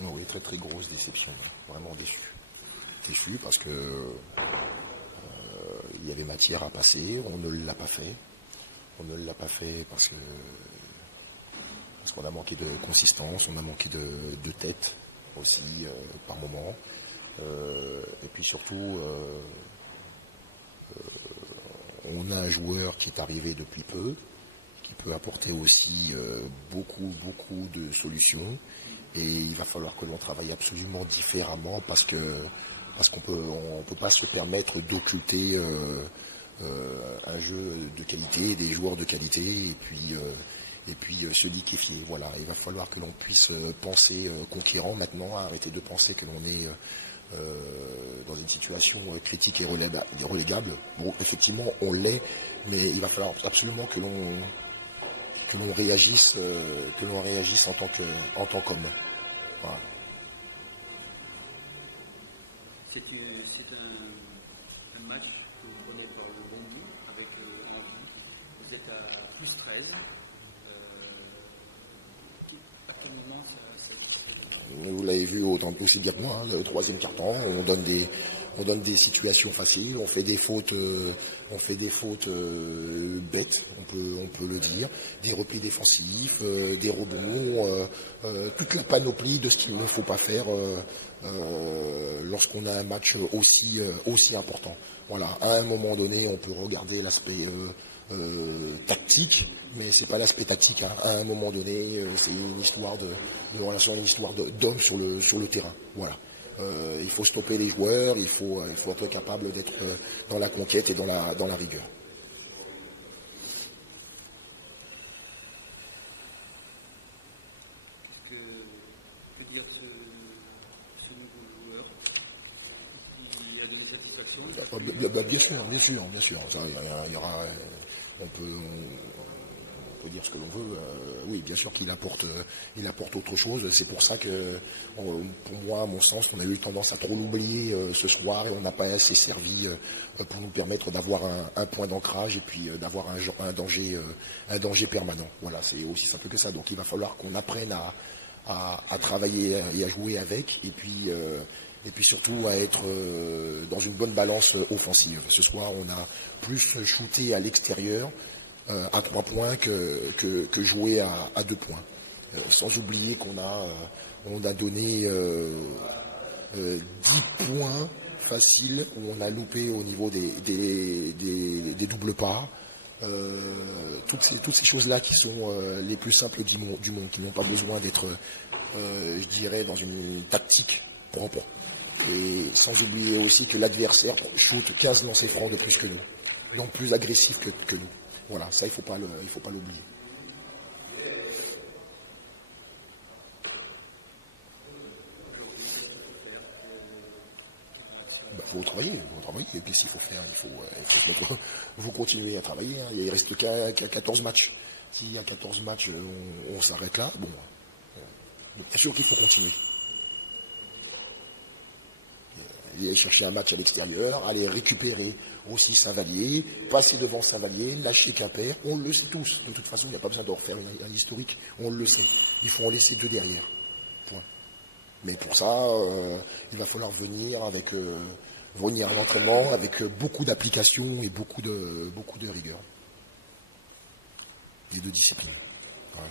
Oui, très très grosse déception, vraiment déçu. Déçu parce que il y avait matière à passer, on ne l'a pas fait. On ne l'a pas fait parce qu'on a manqué de consistance, on a manqué de tête aussi par moment. Et puis surtout, on a un joueur qui est arrivé depuis peu, qui peut apporter aussi beaucoup de solutions. Et il va falloir que l'on travaille absolument différemment parce qu'on peut pas se permettre d'occulter un jeu de qualité, des joueurs de qualité, et puis se liquéfier. Voilà, il va falloir que l'on puisse penser conquérant maintenant, arrêter de penser que l'on est dans une situation critique et relégable. Bon, effectivement, on l'est, mais il va falloir absolument que l'on réagisse, en tant qu'homme. Voilà. C'est un match que vous prenez par le bon bout, avec envie. Vous êtes à plus 13. À quel moment Vous l'avez vu aussi bien que moi, hein, le troisième quart-temps, on donne des situations faciles, on fait des fautes, bêtes, on peut le dire, des replis défensifs, des rebonds, toute la panoplie de ce qu'il ne faut pas faire lorsqu'on a un match aussi important. Voilà, à un moment donné, on peut regarder l'aspect tactique, mais c'est pas l'aspect tactique. Hein. À un moment donné, c'est une histoire de relation, une histoire d'hommes sur le terrain. Voilà. Il faut stopper les joueurs, il faut être capable d'être dans la conquête et dans la rigueur. que dire ce nouveau joueur qui a donné satisfaction? Bien sûr. Ça, il y aura, on peut dire ce que l'on veut. Oui, bien sûr qu'il apporte autre chose. C'est pour ça que, pour moi, à mon sens, on a eu tendance à trop l'oublier ce soir et on n'a pas assez servi pour nous permettre d'avoir un point d'ancrage et puis d'avoir un danger permanent. Voilà, c'est aussi simple que ça. Donc il va falloir qu'on apprenne à travailler et à jouer avec et puis surtout à être dans une bonne balance offensive. Ce soir, on a plus shooté à l'extérieur à 3 points que jouer à 2 points. Sans oublier qu'on a donné 10 points faciles où on a loupé au niveau des doubles pas. Toutes ces choses-là qui sont les plus simples du monde, qui n'ont pas besoin d'être, je dirais, dans une tactique propre. Et sans oublier aussi que l'adversaire shoot 15 lancers francs de plus que nous, donc plus agressif que nous. Voilà, ça il faut pas l'oublier. Faut travailler, et puis s'il faut faire, il faut se mettre, vous continuez à travailler, hein. Il reste qu'à 14 matchs. S'il y a 14 matchs, on s'arrête là, bon, bien sûr qu'il faut continuer. Aller chercher un match à l'extérieur, aller récupérer aussi Saint-Vallier, passer devant Saint-Vallier, lâcher Quimper, on le sait tous. De toute façon, il n'y a pas besoin de refaire un historique, on le sait. Il faut en laisser 2 derrière. Point. Mais pour ça, il va falloir venir à l'entraînement avec beaucoup d'application et beaucoup de rigueur. Et de discipline. Ouais.